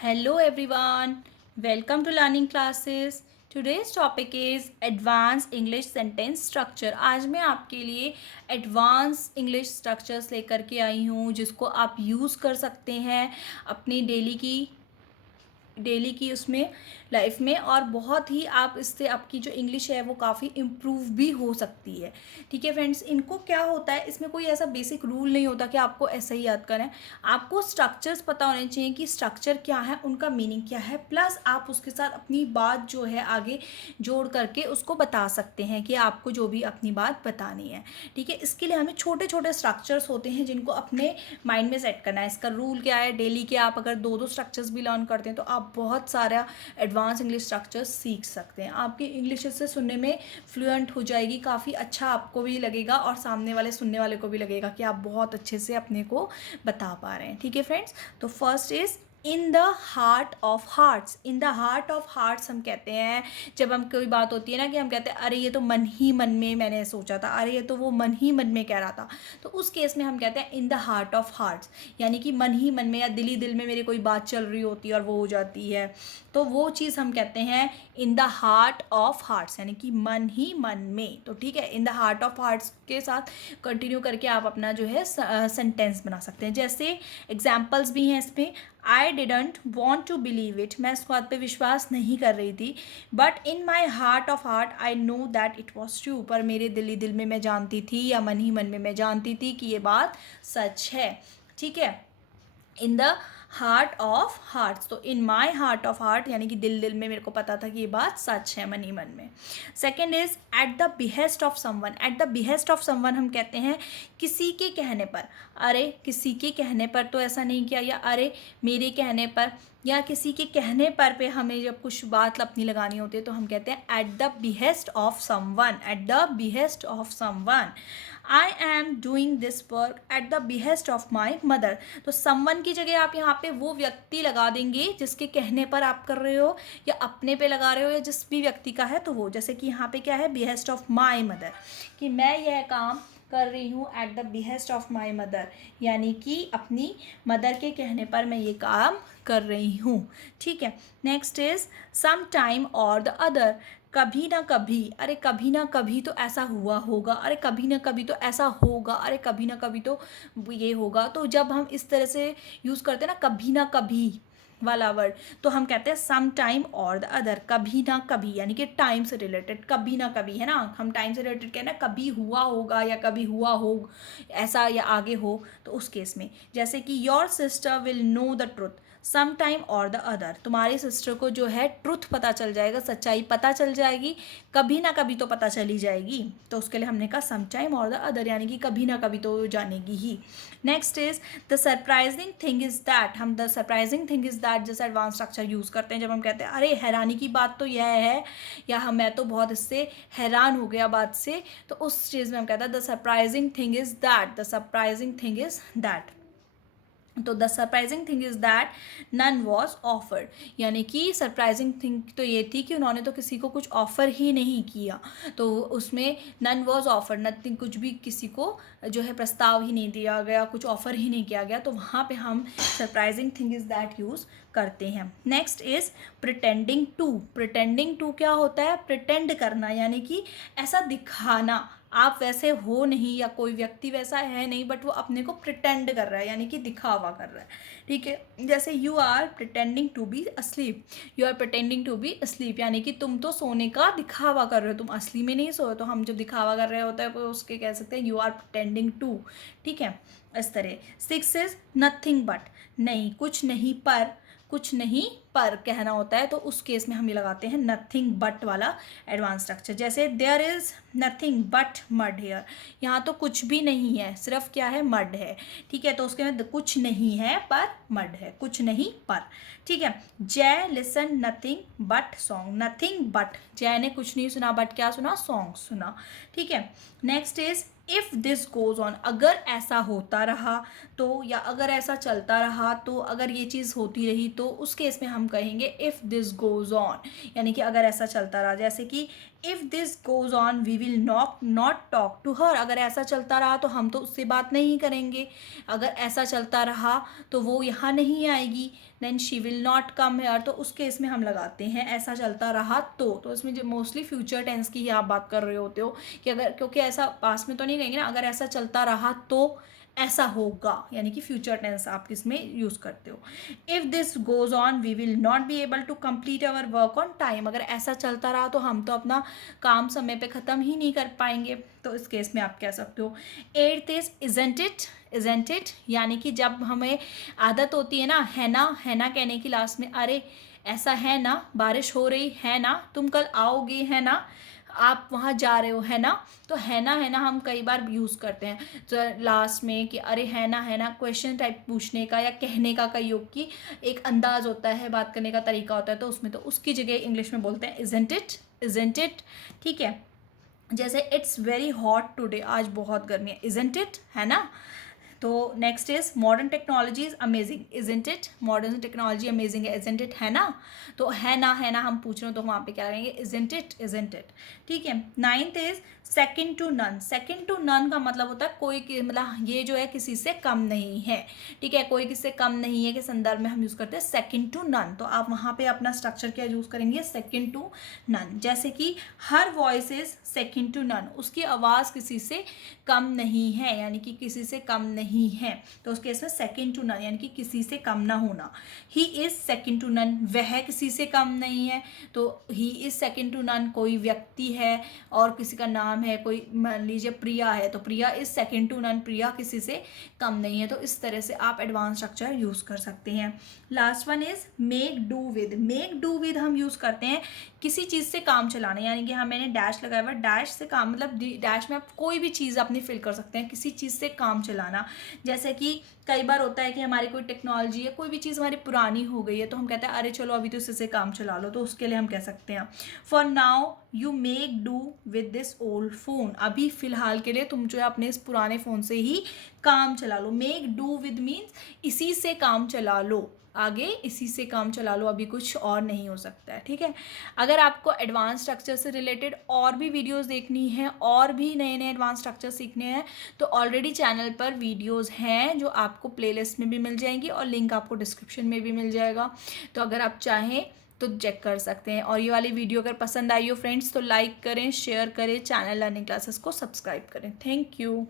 Hello everyone, welcome to learning classes. Today's topic is Advanced English Sentence Structure. आज मैं आपके लिए advance English structures लेकर के आई हूँ जिसको आप यूज़ कर सकते हैं अपनी डेली की उसमें लाइफ में, और बहुत ही आप इससे आपकी जो इंग्लिश है वो काफ़ी इम्प्रूव भी हो सकती है। ठीक है फ्रेंड्स, इनको क्या होता है, इसमें कोई ऐसा बेसिक रूल नहीं होता कि आपको ऐसा ही याद करना है। आपको स्ट्रक्चर्स पता होने चाहिए कि स्ट्रक्चर क्या है, उनका मीनिंग क्या है, प्लस आप उसके साथ अपनी बात जो है आगे जोड़ करके उसको बता सकते हैं कि आपको जो भी अपनी बात बतानी है। ठीक है, इसके लिए हमें छोटे छोटे स्ट्रक्चर्स होते हैं जिनको अपने माइंड में सेट करना है। इसका रूल क्या है, डेली के आप अगर दो स्ट्रक्चर्स भी लर्न करते हैं तो आप बहुत सारा एडवांस इंग्लिश स्ट्रक्चर्स सीख सकते हैं। आपकी इंग्लिश इससे सुनने में फ्लुएंट हो जाएगी, काफ़ी अच्छा आपको भी लगेगा और सामने वाले सुनने वाले को भी लगेगा कि आप बहुत अच्छे से अपने को बता पा रहे हैं। ठीक है फ्रेंड्स, तो first is in the heart of hearts. In the heart of hearts हम कहते हैं जब हम कोई बात होती है ना कि हम कहते हैं अरे ये तो मन ही मन में मैंने सोचा था, अरे ये तो वो मन ही मन में कह रहा था, तो उस केस में हम कहते हैं in the heart of hearts, यानी कि मन ही मन में या दिल ही दिल में मेरी कोई बात चल रही होती है और वो हो जाती है, तो वो चीज़ हम कहते हैं in the heart of hearts, यानी कि मन ही मन में। तो ठीक है, in the heart of hearts के साथ कंटिन्यू करके आप अपना जो है सेंटेंस बना सकते हैं। जैसे एग्जाम्पल्स भी हैं इसमें, I didn't want to believe it, मैं इस बात पे विश्वास नहीं कर रही थी, but in my heart of heart I know that it was true, पर मेरे दिल ही दिल में मैं जानती थी या मन ही मन में मैं जानती थी कि ये बात सच है। ठीक है, in the heart of hearts, तो इन माई हार्ट ऑफ हार्ट यानी कि दिल दिल में मेरे को पता था कि ये बात सच है मन ही मन में। Second is at the behest of someone. At the behest of someone हम कहते हैं किसी के कहने पर, अरे किसी के कहने पर तो ऐसा नहीं किया, या अरे मेरे कहने पर, या किसी के कहने पर पे हमें जब कुछ बात अपनी लगानी होती है तो हम कहते हैं at the behest of someone. At the behest of someone, I am doing this work at the behest of my mother. तो समवन की जगह आप यहाँ पे वो व्यक्ति लगा देंगे जिसके कहने पर आप कर रहे हो, या अपने पे लगा रहे हो, या जिस भी व्यक्ति का है तो वो, जैसे कि यहाँ पे क्या है, बिहेस्ट ऑफ माई मदर, कि मैं यह काम कर रही हूँ at the behest of my mother, यानी कि अपनी मदर के कहने पर मैं ये काम कर रही हूँ। ठीक है, नेक्स्ट इज सम टाइम और द अदर। कभी ना कभी, अरे कभी ना कभी तो ऐसा हुआ होगा, अरे कभी ना कभी तो ऐसा होगा, अरे कभी ना कभी तो ये होगा। तो जब हम इस तरह से यूज़ करते हैं ना कभी ना कभी वाला वर्ड, तो हम कहते हैं सम टाइम और द अदर, कभी ना कभी, यानी कि टाइम से रिलेटेड कभी ना कभी, है ना, हम टाइम से रिलेटेड कहना कभी हुआ होगा या कभी हुआ हो ऐसा, या आगे हो, तो उस केस में जैसे कि your sister will know the truth some time और द अदर, तुम्हारी सिस्टर को जो है ट्रुथ पता चल जाएगा, सच्चाई पता चल जाएगी, कभी ना कभी तो पता चली जाएगी, तो उसके लिए हमने कहा सम टाइम और द अदर, यानी कि कभी ना कभी तो जानेगी ही। Next is the surprising thing is that. हम the surprising thing is that जैसे एडवांस स्ट्रक्चर यूज़ करते हैं जब हम कहते हैं अरे हैरानी की बात तो यह है, या हम मैं तो बहुत इससे हैरान हो गया बात से, तो उस चीज़ में हम कहते हैं the surprising thing is that, the surprising thing is that. तो the surprising thing is that none was offered, यानी कि सरप्राइजिंग थिंग तो ये थी कि उन्होंने तो किसी को कुछ ऑफ़र ही नहीं किया, तो उसमें नन वॉज ऑफर्ड, नथिंग, कुछ भी किसी को जो है प्रस्ताव ही नहीं दिया गया, कुछ ऑफ़र ही नहीं किया गया, तो वहाँ पे हम surprising thing is that use करते हैं। Next is pretending to. Pretending to क्या होता है, प्रिटेंड करना, यानी कि ऐसा दिखाना, आप वैसे हो नहीं या कोई व्यक्ति वैसा है नहीं, बट वो अपने को प्रिटेंड कर रहा है, यानी कि दिखावा कर रहा है। ठीक है, जैसे you are pretending to be asleep, you are pretending to be asleep, यानी कि तुम तो सोने का दिखावा कर रहे हो, तुम असली में नहीं सोए, तो हम जब दिखावा कर रहे होते हैं तो उसके कह सकते हैं यू आर प्रिटेंडिंग टू। ठीक है, इस तरह। सिक्स इज नथिंग बट, नहीं कुछ नहीं पर, कुछ नहीं पर कहना होता है, तो उस केस में हम ये लगाते हैं नथिंग बट वाला एडवांस स्ट्रक्चर। जैसे there is nothing but mud here, यहाँ तो कुछ भी नहीं है, सिर्फ क्या है, मड है। ठीक है, तो उसके में कुछ नहीं है पर मड है, कुछ नहीं पर। ठीक है, जय listen nothing but song, nothing but, जय ने कुछ नहीं सुना बट क्या सुना, सॉन्ग सुना। ठीक है, next is if this goes on, अगर ऐसा होता रहा तो, या अगर ऐसा चलता रहा तो, अगर ये चीज़ होती रही तो उस केस में हम कहेंगे इफ़ दिस गोज़ ऑन, यानी कि अगर ऐसा चलता रहा। जैसे कि if this goes on we will not talk to her, अगर ऐसा चलता रहा तो हम तो उससे बात नहीं करेंगे, अगर ऐसा चलता रहा तो वो यहाँ नहीं आएगी, then she will not come here, तो उस केस में हम लगाते हैं ऐसा चलता रहा तो इसमें जो मोस्टली फ्यूचर टेंस की ही आप बात कर रहे होते हो कि अगर, क्योंकि ऐसा पास्ट में तो नहीं कहेंगे ना, अगर ऐसा चलता रहा तो ऐसा होगा, यानी कि फ्यूचर टेंस आप किसमें यूज़ करते हो। If this goes on we will not be able to complete our work on time, अगर ऐसा चलता रहा तो हम तो अपना काम समय पे ख़त्म ही नहीं कर पाएंगे, तो इस केस में आप कह सकते हो। एट्थ इज इजेंट इट, यानी कि जब हमें आदत होती है ना कहने की लास्ट में, अरे ऐसा है ना, बारिश हो रही है ना, तुम कल आओगे है ना, आप वहाँ जा रहे हो है ना, तो है ना हम कई बार यूज़ करते हैं तो लास्ट में कि अरे है ना क्वेश्चन टाइप पूछने का या कहने का कई योग की एक अंदाज होता है, बात करने का तरीका होता है, तो उसमें तो उसकी जगह इंग्लिश में बोलते हैं इजेंट इट। ठीक है, जैसे इट्स वेरी हॉट टुडे, आज बहुत गर्मी है, इजेंट इट, है ना। तो next is modern technology is amazing, isn't it, modern technology amazing है, इजेंट इट, है ना। तो है ना हम पूछ रहे हो तो वहाँ पे क्या करेंगे, इजेंट इट। ठीक है, ninth is second to none, second to none का मतलब होता है कोई, मतलब ये जो है किसी से कम नहीं है। ठीक है, कोई किसी से कम नहीं है के संदर्भ में हम यूज़ करते हैं सेकंड टू नन, तो आप वहाँ पे अपना स्ट्रक्चर क्या यूज़ करेंगे, सेकंड टू नन। जैसे कि her voice is second to none, उसकी आवाज़ किसी से कम नहीं है, यानी कि किसी से कम नहीं है, तो उस केस में सेकंड टू नन, यानी कि किसी से कम ना होना। He is second to none, वह किसी से कम नहीं है, तो he is second to none कोई व्यक्ति है और किसी का नाम है, कोई मान लीजिए प्रिया है, तो प्रिया इज सेकंड टू नन, प्रिया किसी से कम नहीं है, तो इस तरह से आप एडवांस स्ट्रक्चर यूज़ कर सकते हैं। Last one is make do with हम यूज़ करते हैं किसी चीज़ से काम चलाना, यानी कि हाँ मैंने डैश लगाया हुआ, डैश से काम, मतलब डैश में आप कोई भी चीज़ अपनी फिल कर सकते हैं, किसी चीज़ से काम चलाना। जैसे कि कई बार होता है कि हमारी कोई टेक्नोलॉजी है, कोई भी चीज़ हमारी पुरानी हो गई है, तो हम कहते हैं अरे चलो अभी तो इससे काम चला लो, तो उसके लिए हम कह सकते हैं for now you make do with this old phone, अभी फिलहाल के लिए तुम जो है अपने इस पुराने फ़ोन से ही काम चला लो। मेक डू विद मीन्स इसी से काम चला लो, आगे इसी से काम चला लो, अभी कुछ और नहीं हो सकता है। ठीक है, अगर आपको एडवांस स्ट्रक्चर से रिलेटेड और भी वीडियोस देखनी है और भी नए नए एडवांस स्ट्रक्चर सीखने हैं, तो ऑलरेडी चैनल पर वीडियोस हैं जो आपको प्लेलिस्ट में भी मिल जाएंगी और लिंक आपको डिस्क्रिप्शन में भी मिल जाएगा, तो अगर आप चाहें तो चेक कर सकते हैं। और ये वाली वीडियो अगर पसंद आई हो फ्रेंड्स तो लाइक करें, शेयर करें, चैनल लर्निंग क्लासेस को सब्सक्राइब करें। Thank you.